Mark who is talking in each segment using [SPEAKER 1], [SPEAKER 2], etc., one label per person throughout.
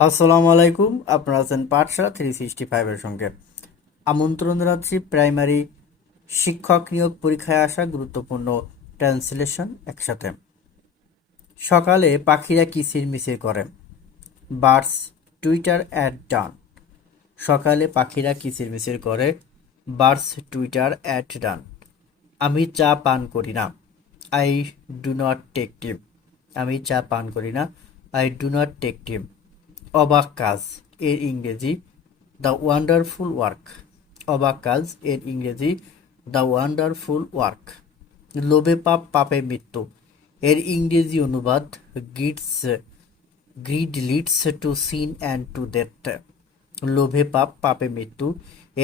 [SPEAKER 1] আসসালামু আলাইকুম, আপনারা আছেন পাঠশালা থ্রি সিক্সটি ফাইভের সঙ্গে। আমন্ত্রণ জানাচ্ছি, প্রাইমারি শিক্ষক নিয়োগ পরীক্ষায় আসা গুরুত্বপূর্ণ ট্রান্সলেশন একসাথে। সকালে পাখিরা কিচির মিচির করে? Birds, twitter at dawn. সকালে পাখিরা কিচির মিচির করে? Birds, twitter at dawn. আমি চা পান করি না। I do not take tea আমি চা পান করি না। I do not take tea অবাক কাজ, এর ইংরেজি দ্য ওয়ান্ডারফুল ওয়ার্ক অবাক কাজ, এর ইংরেজি দ্য ওয়ান্ডারফুল ওয়ার্ক লোভে পাপ, পাপে মৃত্যু। এর ইংরেজি অনুবাদ গিডস greed leads to sin and to death লোভে পাপ, পাপে মৃত্যু।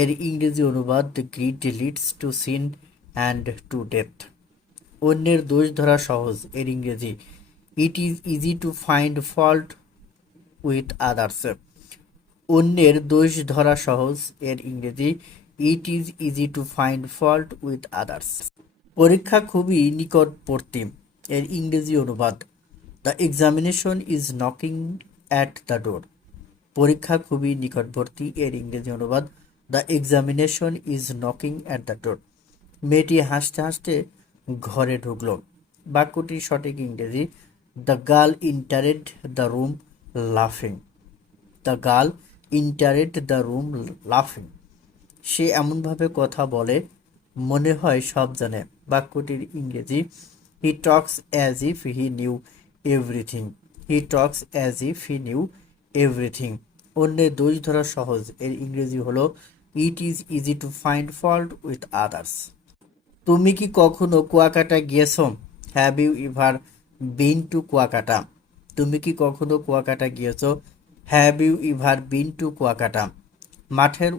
[SPEAKER 1] এর ইংরেজি অনুবাদ greed leads to sin and to death অন্যের দোষ ধরা সহজ, এর ইংরেজি it is easy to find fault with others. অন্যের দোষ ধরা সহজ, এর ইংরেজি it is easy to find fault with others পরীক্ষা খুবই নিকটবর্তী, এর ইংরেজি অনুবাদ। The examination is knocking at the door পরীক্ষা খুবই নিকটবর্তী, এর ইংরেজি অনুবাদ। The examination is knocking at the ডোর মেয়েটি হাসতে হাসতে ঘরে ঢুকলো। বাক্যটির সঠিক ইংরেজি দ্য গার্ল ইন্টারেড দ্য রুম লাফিং দ্য গার্ল ইন্টারেট দ্য রুম লাফিং সে এমনভাবে কথা বলে, মনে হয় সব জানে। বাক্যটির ইংরেজি he talks as if he knew everything he talks as if he knew everything অন্যের দোষ ধরা সহজ। এর ইংরেজি হলো it is easy to find fault with others তুমি কি কখনো কুয়াকাটা গিয়েছো? Have you ever been to Kuakata? তুমি কি কখনো কুয়াকাটা গিয়েছো? Have you ever been to Kuakata? মাঠের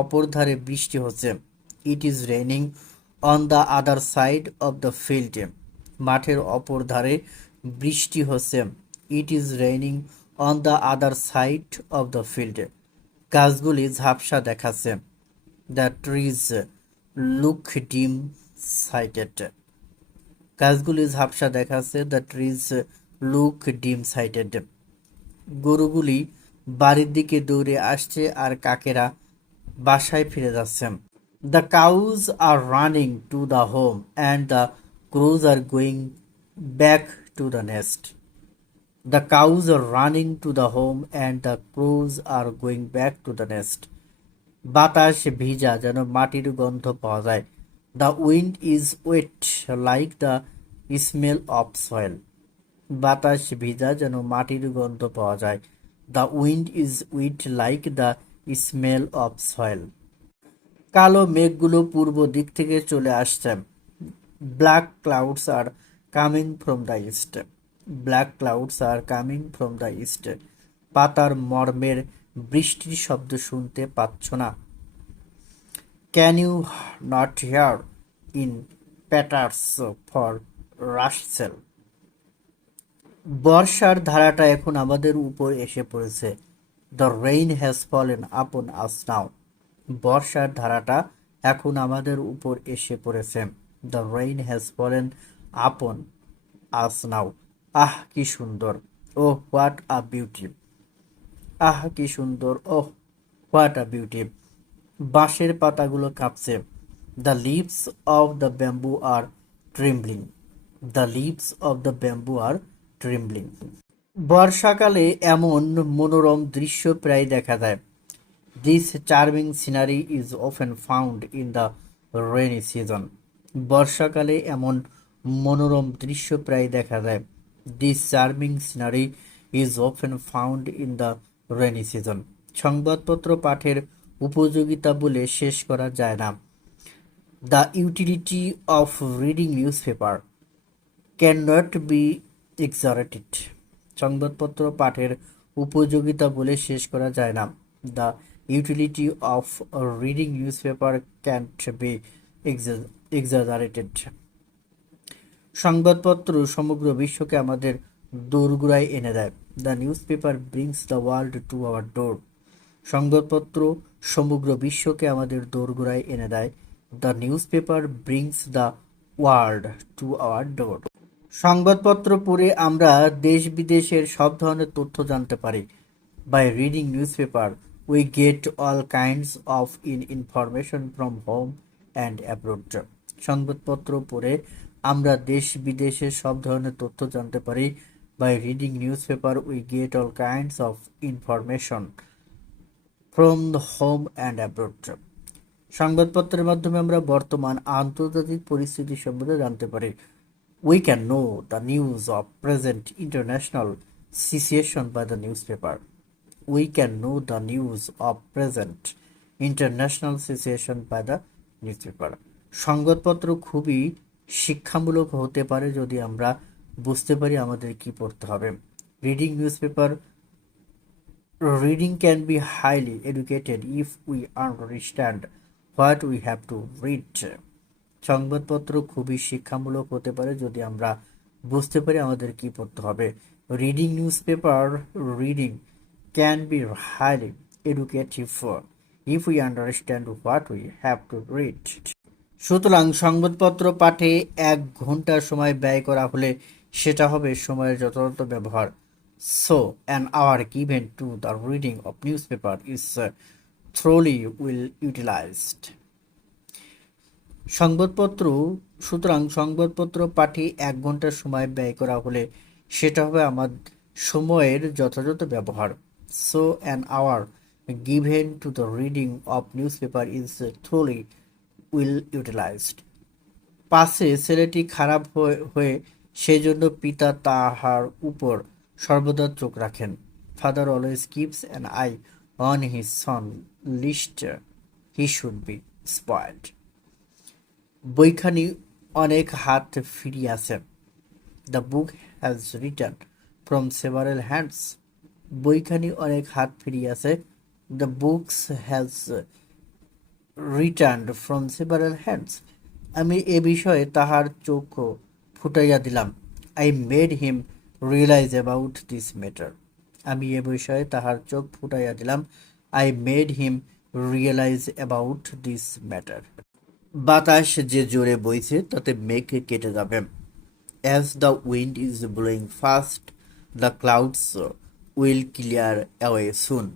[SPEAKER 1] অপর ধারে বৃষ্টি হচ্ছে। It is raining on the other side of the field মাঠের অপর ধারে বৃষ্টি হচ্ছে। It is raining on the other side of the field গাছগুলি ঝাপসা দেখাচ্ছে। The trees look dim sighted গাছগুলি ঝাপসা দেখাচ্ছে। The trees look dim sighted গরুগুলি বাড়ির দিকে দৌড়ে আসছে আর কাকেরা বাসায় ফিরে যাচ্ছে। The cows are running to the home and the crows are going back to the nest the cows are running to the home and the crows are going back to the nest বাতাস ভিজা যেন মাটির গন্ধ পাওয়া যায়। The wind is wet like the smell of soil বাতাস ভিজা যেন মাটির গন্ধ পাওয়া যায়। The wind is wet like the smell of soil কালো মেঘগুলো পূর্ব দিক থেকে চলে আসছে। Black clouds are coming from the east black clouds are coming from the east পাতার মর্মের বৃষ্টির শব্দ শুনতে পাচ্ছ না। Can you not hear in patters for rustle বর্ষার ধারাটা এখন আমাদের উপর এসে পড়েছে। দ্য রেইন হ্যাজ ফলেন আপন আস নাও বর্ষার ধারাটা এখন আমাদের উপর এসে পড়েছে। দ্য রেইন হ্যাজ ফলেন আপন আস নাও আহ, কি সুন্দর। ও হোয়াট আ বিউটি আহ, কি সুন্দর। ওহ হোয়াট আ বিউটি বাঁশের পাতাগুলো কাঁপছে। The leaves of the bamboo are trembling the leaves of the bamboo are trembling বর্ষাকালে এমন মনোরম দৃশ্য প্রায় দেখা যায়। This charming scenery is often found in the rainy season বর্ষাকালে এমন মনোরম দৃশ্য প্রায় দেখা যায়। This charming scenery is often found in the rainy season সংবাদপত্র পাঠের উপযোগিতা বলে শেষ করা যায় না। The utility of reading newspaper can not be exaggerated. সংবাদপত্র পাঠের উপযোগিতা বলে শেষ করা যায় না। The utility of reading newspaper can't be exaggerated. সংবাদপত্র সমগ্র বিশ্বকে আমাদের দোরগোড়ায় এনে দেয়। The newspaper brings the world to our door. সংবাদপত্র সমগ্র বিশ্বকে আমাদের দোরগোড়ায় এনে দেয়। The newspaper brings the world to our door. সংবাদপত্র পড়ে আমরা দেশ বিদেশের সব ধরনের তথ্য জানতে পারি। By reading newspaper, we get all kinds of in information from home and abroad. সংবাদপত্র পড়ে আমরা দেশ বিদেশে সব ধরনের তথ্য জানতে পারি। By reading newspaper we get all kinds of information from the home and abroad সংবাদপত্রের মাধ্যমে আমরা বর্তমান আন্তর্জাতিক পরিস্থিতি সম্বন্ধে জানতে পারি। We can know the news of present international situation by the newspaper we can know the news of present international situation by the newspaper সংবাদপত্র খুবই শিক্ষামূলক হতে পারে যদি আমরা বুঝতে পারি আমাদের কি পড়তে হবে। Reading newspaper reading can be highly educated if we understand what we have to read. সংবাদপত্র খুবই শিক্ষামূলক হতে পারে যদি আমরা বুঝতে পারি আমাদের কি পড়তে হবে। Reading newspaper reading can be highly educative for if we understand what we have to read সুতরাং সংবাদপত্র পাঠে এক ঘণ্টা সময় ব্যয় করা হলে সেটা হবে সময়ের যথাযথ ব্যবহার। So an hour given to the reading of newspaper is thoroughly well utilised সংবাদপত্র, সুতরাং সংবাদপত্র পাঠে এক ঘণ্টা সময় ব্যয় করা হলে সেটা হবে আমার সময়ের যথাযথ ব্যবহার। So an hour given to the reading of newspaper is thoroughly well utilised পাশে ছেলেটি খারাপ হয়ে- হয়ে সেজন্য পিতা তাহার উপর সর্বদা চোখ রাখেন। Father always keeps an eye on his son lest he should be spoiled বইখানি অনেক হাত ফিরিয়াছে the book has return from several hands বইখানি অনেক হাত ফিরিয়াছে the books has return from several hands আমি এ বিষয়ে তাহার চোখ ফুটাইয়া দিলাম। I made him realize about this matter আমি এ বিষয়ে তাহার চোখ ফুটাইয়া দিলাম। I made him realize about this matter বাতাস যে জোরে বইছে, তাতে মেঘ কেটে যাবে। As the wind is blowing fast the clouds will clear away soon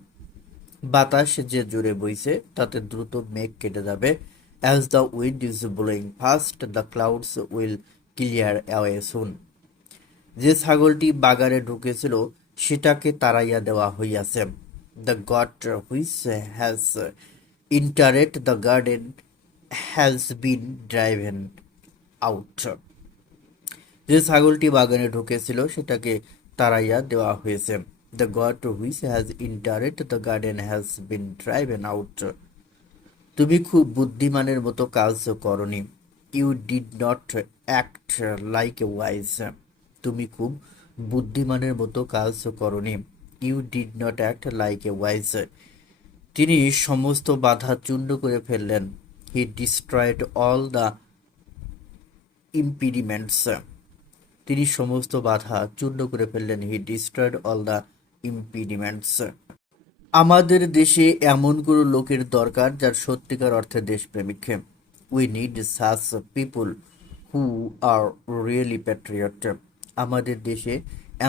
[SPEAKER 1] বাতাস যে জোরে বইছে, তাতে দ্রুত মেঘ কেটে যাবে। As the wind is blowing fast the clouds will clear away soon যে ছাগলটি বাগানে ঢুকেছিল, সেটাকে তাড়াইয়া দেওয়া হইয়াছে। The goat which has entered the garden has been driven out যে ছাগলটি বাগানে ঢুকেছিল, সেটাকে তাড়াইয়া দেওয়া হয়েছে। The goat which has entered the garden has been driven out তুমি খুব বুদ্ধিমানের মতো কাজ করনি। You did not act like a wise তুমি খুব বুদ্ধিমানের মতো কাজ করনি। You did not act like a wise তিনি সমস্ত বাধা চূর্ণ করে ফেললেন। He destroyed all the impediments তিনি সমস্ত বাধা চূর্ণ করে ফেললেন। He destroyed all the impediments আমাদের দেশে এমন কোনো লোকের দরকার যার সত্যিকার অর্থে দেশপ্রেমিক। We need such people who are really patriot আমাদের দেশে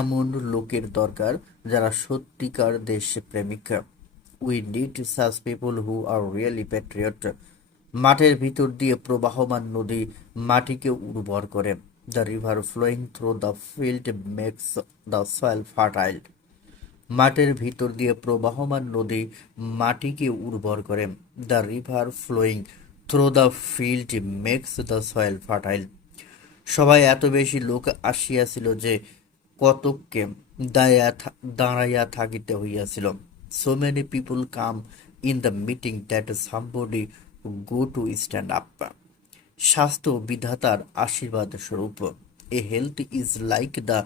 [SPEAKER 1] এমন লোকের দরকার যারা সত্যিকার দেশপ্রেমিক। We need such people who are really patriot মাঠের ভিতর দিয়ে প্রবাহমান নদী মাটিকে উর্বর করে। The river flowing through the field makes the soil fertile মাঠের ভিতর দিয়ে প্রবাহমান নদী মাটিকে উর্বর করে। The river flowing through the field makes the soil fertile সবাই এত বেশি লোক আসিয়াছিল যে কতককে দাঁড়াইয়া দাঁড়াইয়া থাকিতে হইয়াছিল। So many people come in the meeting that somebody go to stand up স্বাস্থ্য বিধাতার আশীর্বাদ স্বরূপ। A health is like the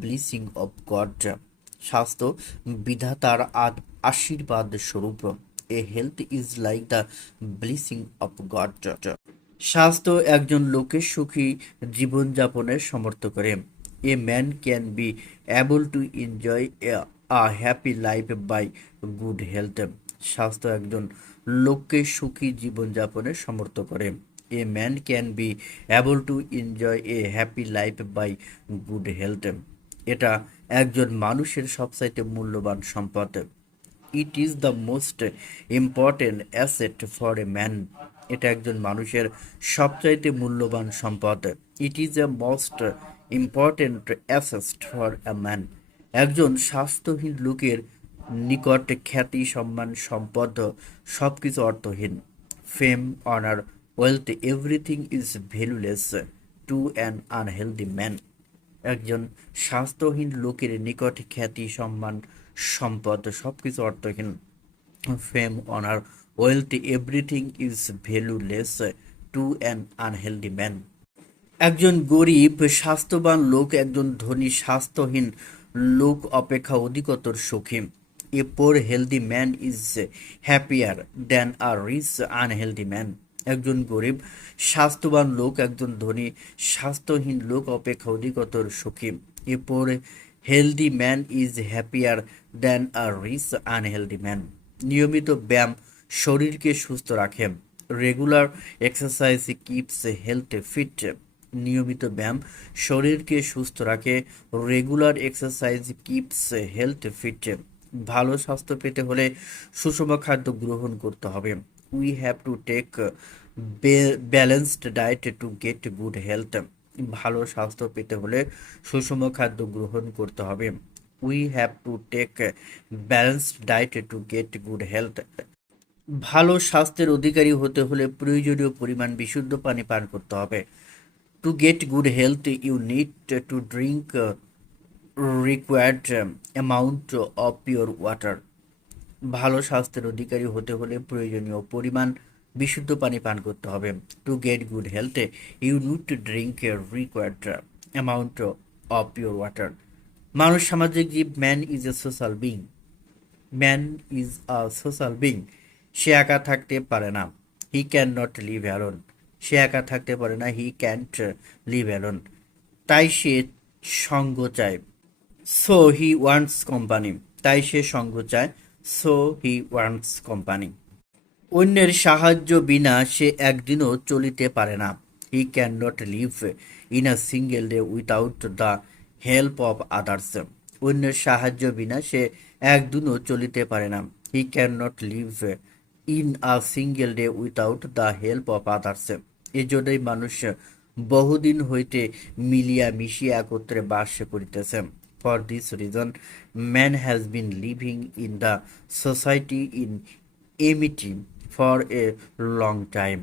[SPEAKER 1] blessing of God স্বাস্থ্য বিধাতার আশীর্বাদ স্বরূপ। A health is like the blessing of God স্বাস্থ্য একজন লোকের সুখী জীবনযাপনের সমর্থ করে। A man can be able to enjoy a happy life by good health স্বাস্থ্য একজন লোককে সুখী জীবনযাপনে সমর্থ করে। A man can be able to enjoy a happy life by good health এটা একজন মানুষের সবচাইতে মূল্যবান সম্পদ। It is the most important asset for a man এটা একজন মানুষের সবচাইতে মূল্যবান সম্পদ। It is a most important asset for a man একজন স্বাস্থ্যহীন লোকের নিকট খ্যাতি, সম্মান, সম্পদ সব কিছু অর্থহীন। Fame honour wealth everything is valueless to an unhealthy man একজন স্বাস্থ্যহীন লোকের নিকট খ্যাতি, সম্মান, সম্পদ সব কিছু অর্থহীন। Fame honour wealth everything is valueless to an unhealthy man একজন গরিব, স্বাস্থ্যবান লোক, একজন ধনী, স্বাস্থ্যহীন লোক অপেক্ষা অধিকতর সুখী। A poor healthy man is happier than a rich unhealthy man একজন গরিব, স্বাস্থ্যবান লোক, একজন ধনী, স্বাস্থ্যহীন লোক, অপেক্ষা অধিকতর সুখী। A poor healthy man is happier than a rich unhealthy man নিয়মিত ব্যায়াম শরীরকে সুস্থ রাখে। Regular exercise keeps health fit নিয়মিত ব্যায়াম শরীরকে সুস্থ রাখে। Regular exercise keeps health fit ভালো স্বাস্থ্য পেতে হলে সুষম খাদ্য গ্রহণ করতে হবে। We have to take balanced diet to get good health ভালো স্বাস্থ্য পেতে হলে সুষম খাদ্য গ্রহণ করতে হবে। We have to take balanced diet to get good health ভালো স্বাস্থ্যের অধিকারী হতে হলে প্রয়োজনীয় পরিমাণ বিশুদ্ধ পানি পান করতে হবে। To get good health you need to drink required amount of pure water ভালো স্বাস্থ্যের অধিকারী হতে হলে প্রয়োজনীয় পরিমাণ বিশুদ্ধ পানি পান করতে হবে। To get good health you need to drink required amount of pure water মানুষ সামাজিক জীব man is a social being man is a social being সে একা থাকতে পারে না। He can not live alone সে একা থাকতে পারে না। হি ক্যান্ট লিভ অ্যালোন তাই সে সঙ্গ চায়। সো হি ওয়ান্টস কোম্পানি তাই সে সঙ্গ চায় সো হি ওয়ান্টস কোম্পানি অন্যের সাহায্য বিনা সে একদিনও চলিতে পারে না। He can not live in a single day without the help of others অন্যের সাহায্য বিনা সে একদিনও চলিতে পারে না। He can not live in a single day without the help of others এজন্যই মানুষ বহুদিন হইতে মিলিয়া মিশিয়া একত্রে বাস করিতেছে। For this reason man has been living in the society in amity for a long time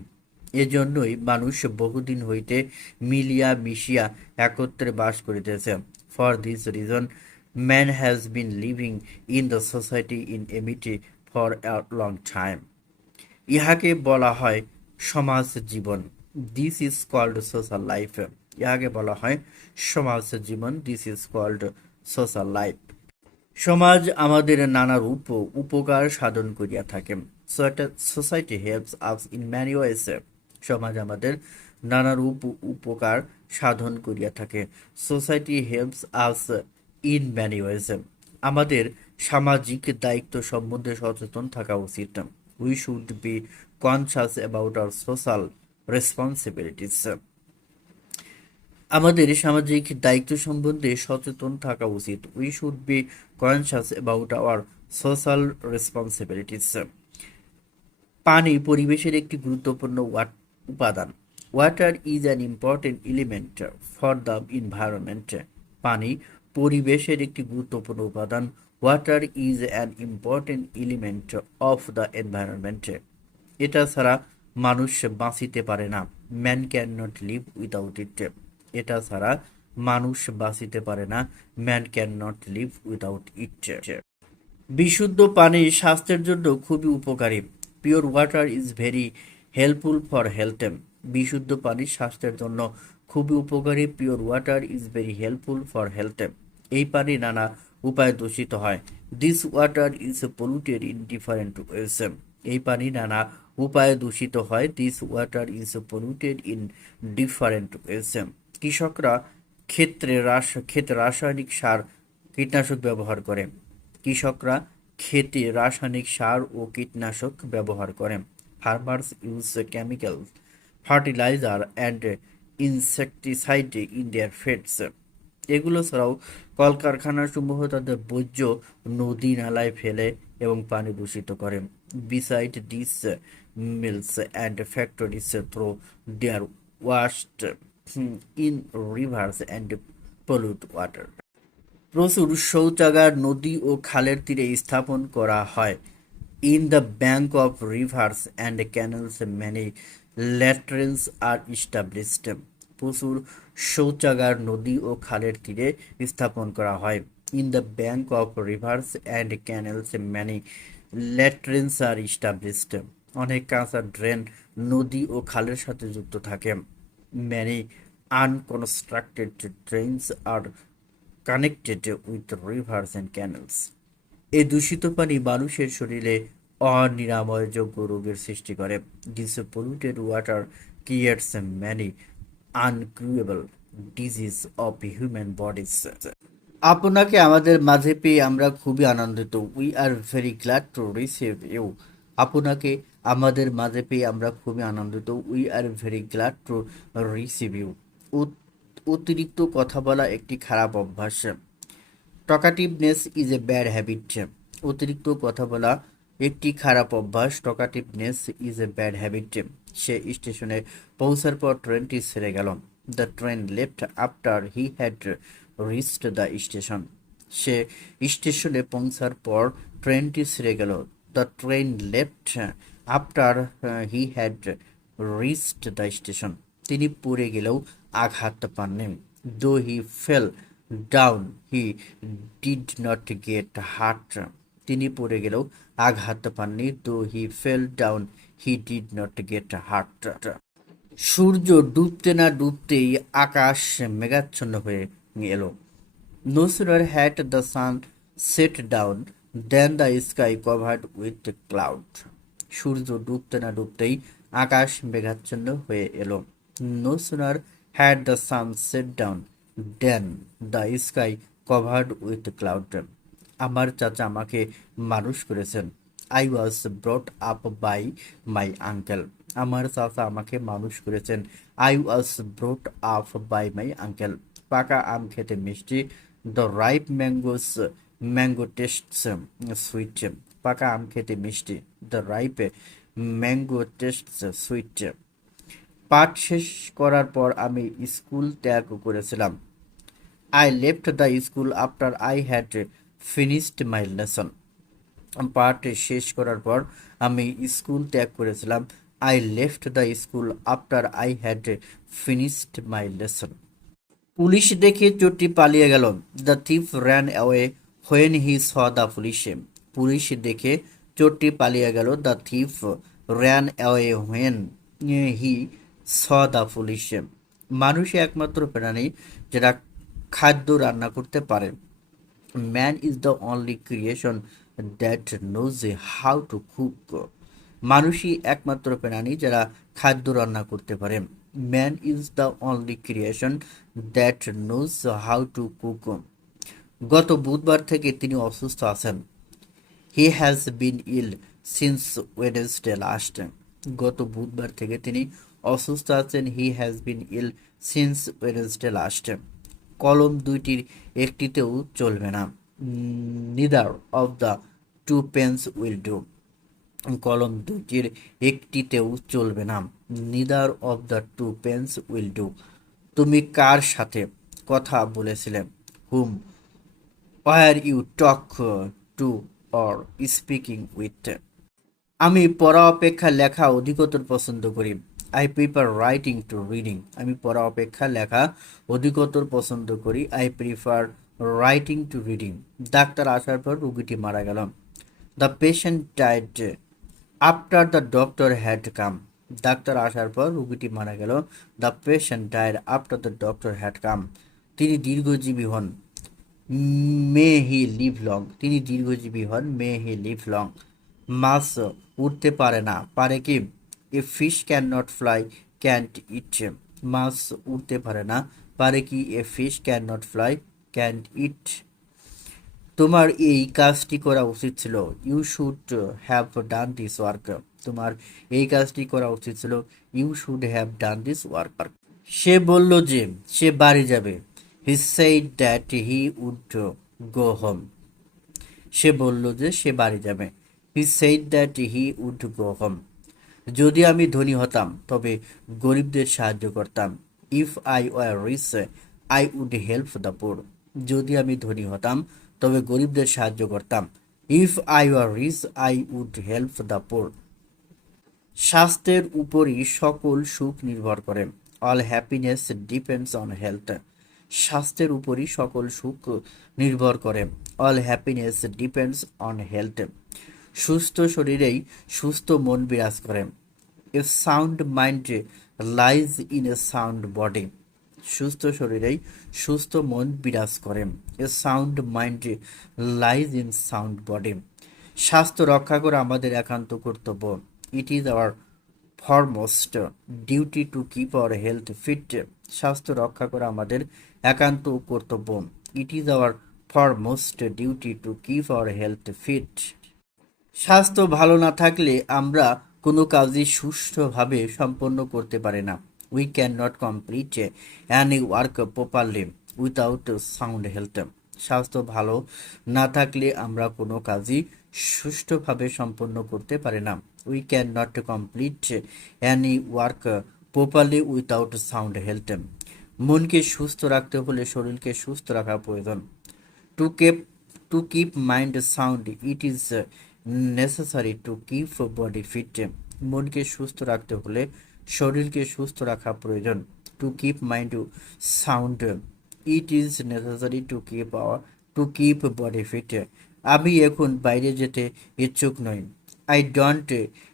[SPEAKER 1] এজন্যই মানুষ বহুদিন হইতে মিলিয়া মিশিয়া একত্রে বাস করিতেছে। For this reason man has been living in the society in amity for a long time ইহাকে বলা হয় সমাজ জীবন। This is called social life ইহাকে বলা হয় সমাজ জীবন। This is called social life. সমাজ আমাদের নানা রূপ উপকার সাধন করিয়া থাকে। সো একটা society helps us in many ways সমাজ আমাদের নানা রূপ উপকার সাধন করিয়া থাকে। Society helps us in many ways আমাদের সামাজিক দায়িত্ব সম্বন্ধে সচেতন থাকা উচিত। We should be conscious about our social responsibilities আমাদের সামাজিক দায়িত্ব সম্বন্ধে সচেতন থাকা উচিত। We should be conscious about our social responsibilities পানি পরিবেশের একটি গুরুত্বপূর্ণ উপাদান। Water is an important element for the environment পানি পরিবেশের একটি গুরুত্বপূর্ণ উপাদান। Water is an important element of the environment এটা ছাড়া মানুষ বাঁচিতে পারে না। Man can not live without it এটা ছাড়া মানুষ বাঁচিতে পারে না। Man can not live without it বিশুদ্ধ পানি স্বাস্থ্যের জন্য খুবই উপকারী। Pure water is very helpful for health বিশুদ্ধ পানি স্বাস্থ্যের জন্য খুবই উপকারী। Pure water is very helpful for health এই পানি নানা উপায়ে দূষিত হয়। This water is polluted in different ways এই পানি নানা উপায়ে দূষিত হয়। This water is polluted in different ways কৃষকরা ক্ষেত্রে রাস, ক্ষেত রাসায়নিক সার, কীটনাশক ব্যবহার করে। কৃষকরা ক্ষেতে রাসায়নিক সার ও কীটনাশক ব্যবহার করে। Farmers use chemical, fertilizer and insecticide in their fields. এগুলো ছাড়াও কলকারখানাসমূহ তাদের বর্জ্য নদী নালায় ফেলে এবং পানি দূষিত করে। Beside this mills and factories throw their waste. In rivers and pollute water প্রচুর শৌচাগার, নদী ও খালের তীরে স্থাপন করা হয়। In the bank of rivers and canals many latrines are established প্রচুর শৌচাগার, নদী ও খালের তীরে স্থাপন করা হয়। In the bank of rivers and canals many latrines are established অনেক কাঁচা ড্রেন নদী ও খালের সাথে যুক্ত থাকে। Many unconstructed drains are connected with rivers and canals এই দূষিত পানি মানুষের শরীরে অনিরাময়যোগ্য রোগের সৃষ্টি করে। This polluted water creates many uncurable disease of human bodies আপনাকে আমাদের মাঝে পেয়ে আমরা খুবই আনন্দিত। We are very glad to receive you আপনাকে আমাদের মাঝে পেয়ে আমরা খুবই আনন্দিত। We are very glad to receive you অতিরিক্ত কথা বলা একটি খারাপ অভ্যাস। Talkativeness is a bad habit অতিরিক্ত কথা বলা একটি খারাপ অভ্যাস। Talkativeness is a bad habit সে স্টেশনে পৌঁছার পর ট্রেনটি ছেড়ে গেল। The train left after he had reached the station সে স্টেশনে পৌঁছার পর ট্রেনটি ছেড়ে গেল। The train left after he had reached the station তিনি পড়ে গেলেও আঘাত পাননি। Though he fell down he did not get hurt তিনি পড়ে গেলেও আঘাত পাননি। Though he fell down he did not get hurt সূর্য ডুবতে না ডুবতেই আকাশ মেঘাচ্ছন্ন হয়ে এলো no had the sun set down then the sky covered with cloud সূর্য ডুবতে না ডুবতেই আকাশ মেঘাচ্ছন্ন হয়ে এলো। No sooner had the sun set down than the sky covered with cloud আমার চাচা আমাকে মানুষ করেছেন। I was brought up by my uncle আমার চাচা আমাকে মানুষ করেছেন। I was brought up by my uncle পাকা আম খেতে মিষ্টি। The ripe mangoes mango taste sweet পাকা আম খেতে মিষ্টি। The ripe mango taste sweet পাঠ শেষ করার পর আমি স্কুল ত্যাগ করেছিলাম। I left the school after I had finished my lesson পাঠ শেষ করার পর আমি স্কুল ত্যাগ করেছিলাম। I left the school after I had finished my lesson police দেখে চোরটি পালিয়ে গেল। The thief ran away when he saw the police police দেখে চোরটি পালিয়ে গেল, the thief ran away when he saw the police. মানুষই একমাত্র প্রাণী যারা খাদ্য রান্না করতে পারে। Man is the only creation that knows how to cook. মানুষই একমাত্র প্রাণী যারা খাদ্য রান্না করতে পারে। Man is the only creation that knows how to cook. গত বুধবার থেকে তিনি অসুস্থ আছেন। He has been ill since Wednesday last গত বুধবার থেকে তিনি অসুস্থ আছেন। He has been ill since Wednesday last কলম দুইটির একটিতেও চলবে না। Neither of the two pens will do কলম দুইটির একটিতেও চলবে না। Neither of the two pens will do তুমি কার সাথে কথা বলেছিলে? Whom were you talk to or speaking with আমি পড়া অপেক্ষা লেখা অধিকতর পছন্দ করি। I prefer writing to reading আমি পড়া অপেক্ষা লেখা অধিকতর পছন্দ করি। I prefer writing to reading doctor আসার পর রুগীটি মারা গেল। The patient died after the doctor had come doctor আসার পর রুগীটি মারা গেল। The patient died after the doctor had come তিনি দীর্ঘজীবী হন। May he live long. তিনি দীর্ঘজীবী হন, মে হি লিভ লং। মাছ উঠতে পারে না। পারে কি? A fish can not fly can't it মাছ উঠতে পারে না। পারে কি? A fish can not fly can't it তোমার এই কাজটি করা উচিত ছিল। You should have done this work তোমার এই কাজটি করা উচিত ছিল। You should have done this work সে বলল যে, সে বাড়ি যাবে। He said that he would go home সে বলল যে সে বাড়ি যাবে। He said that he would go home যদি আমি ধনী হতাম, তবে গরিবদের সাহায্য করতাম। If I were rich I would help the poor যদি আমি ধনী হতাম, তবে গরিবদের সাহায্য করতাম। If I were rich I would help the poor স্বাস্থ্যের উপরই সকল সুখ নির্ভর করে। All happiness depends on health স্বাস্থ্যের উপরই সকল সুখ নির্ভর করে। All happiness depends on health সুস্থ শরীরেই সুস্থ মন বিরাজ করে। A sound mind lies in a sound body সুস্থ শরীরেই সুস্থ মন বিরাজ করে। A sound mind lies in sound body স্বাস্থ্য রক্ষা করা আমাদের একান্ত কর্তব্য। It is our foremost duty to keep our health fit স্বাস্থ্য রক্ষা করা আমাদের একান্ত কর্তব্য it is our foremost duty to keep our health fit স্বাস্থ্য ভালো না থাকলে আমরা কোনো কাজই সুষ্ঠুভাবে সম্পন্ন করতে পারি না। We can not complete any work properly without sound health স্বাস্থ্য ভালো না থাকলে আমরা কোনো কাজই সুষ্ঠুভাবে সম্পন্ন করতে পারি না। We can not complete any work properly without sound health মনকে সুস্থ রাখতে হলে শরীরকে সুস্থ রাখা প্রয়োজন। To keep to keep mind sound it is necessary to keep body fit মনকে সুস্থ রাখতে হলে শরীরকে সুস্থ রাখা প্রয়োজন। To keep mind sound it is necessary to keep our to keep body fit আমি এখন বাইরে যেতে ইচ্ছুক নই। I don't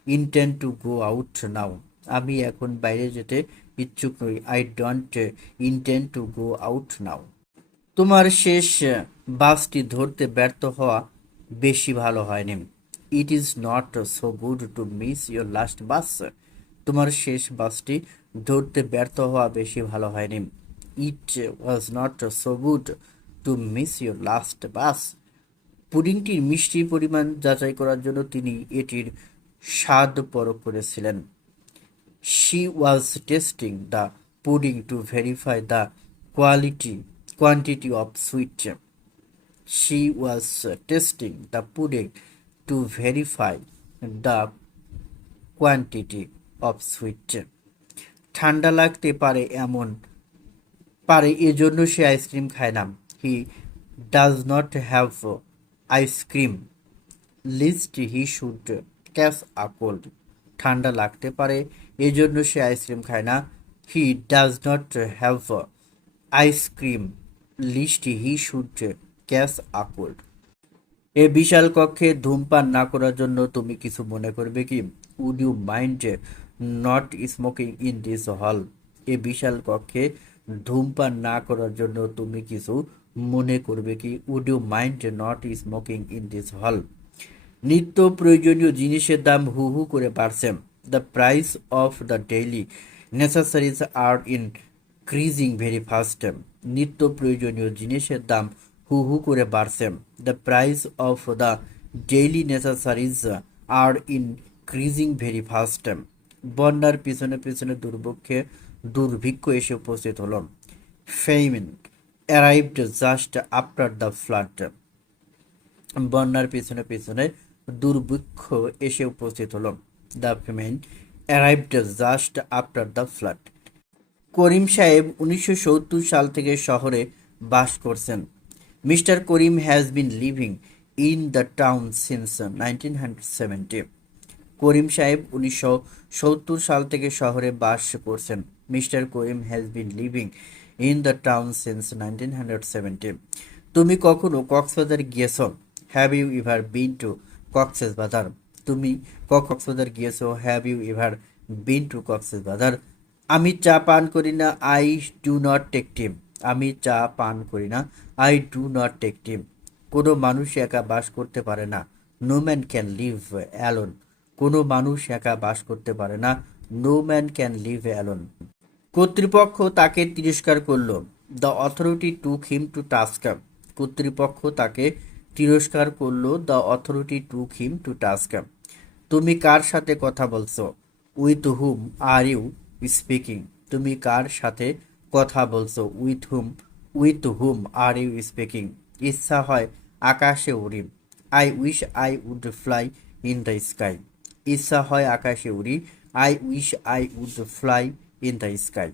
[SPEAKER 1] intend to go out now আমি এখন বাইরে যেতে ইচ্ছুক নই I don't intend to go out now তোমার শেষ বাসটি ধরতে ব্যর্থ হওয়া বেশি ভালো হয়নি। It is not so good to miss your last bus তোমার শেষ বাসটি ধরতে ব্যর্থ হওয়া বেশি ভালো হয়নি। It was not so good to miss your last bus পুডিংটির মিষ্টির পরিমাণ যাচাই করার জন্য তিনি এটির স্বাদ পরখ করেছিলেন। She was testing the pudding to verify the quality quantity of sweet jam. she was testing the pudding to verify the quantity of sweet jam. ঠান্ডা লাগতে পারে এমন পারে এজন্য সে আইসক্রিম খায় না he does not have ice cream lest he should catch a cold ঠান্ডা লাগতে পারে। এজন্য সে আইসক্রিম খায় না। He does not have ice cream lest he should catch a cold এ বিশাল কক্ষে ধূমপান না করার জন্য তুমি কিছু মনে করবে কি? Would you mind not smoking in this hall এ বিশাল কক্ষে ধূমপান না করার জন্য তুমি কিছু মনে করবে কি? Would you mind not smoking in this hall নিত্য প্রয়োজনীয় জিনিসের দাম হু হু করে বাড়ছে। The price of the daily necessaries are increasing very fast নিত্য প্রয়োজনীয় জিনিসের দাম হু হু করে বাড়ছে। The price of the daily necessaries are increasing very fast বন্যার পিছনে পিছনে দুর্ভিক্ষে দুর্ভিক্ষ এসে উপস্থিত হল। Famine arrived just after the flood বন্যার পিছনে পিছনে দুর্ভিক্ষ এসে উপস্থিত হলো। The famine arrived just after the flood Karim Saheb উনিশশো সত্তর সাল থেকে শহরে বাস করছেন। Mr Karim has been living in the town since nineteen Karim Saheb উনিশশো সত্তর সাল থেকে শহরে বাস করছেন। Mr Karim has been living in the town since nineteen hundred seventy তুমি কখনো কক্সবাজার গিয়েছ? Have you ever been to Cox's Bazar. তুমি কক্সবাজার গিয়েছো have you ever been to Cox's Bazar? আমি চা পান করি না I do not take tea আমি চা পান করি না I do not take tea কোনো মানুষ একা বাস করতে পারে না no man can live alone কোনো মানুষ একা বাস করতে পারে না no man can live alone কর্তৃপক্ষ তাকে তিরস্কার করল। The authority took him to task কর্তৃপক্ষ তাকে তিরস্কার করল the authority took him to task তুমি কার সাথে কথা বলছো? With whom are you speaking তুমি কার সাথে কথা বলছো? With whom with whom are you speaking ইচ্ছা হয় আকাশে উড়ি। I wish I would fly in the sky ইচ্ছা হয় আকাশে উড়ি। I wish I would fly in the sky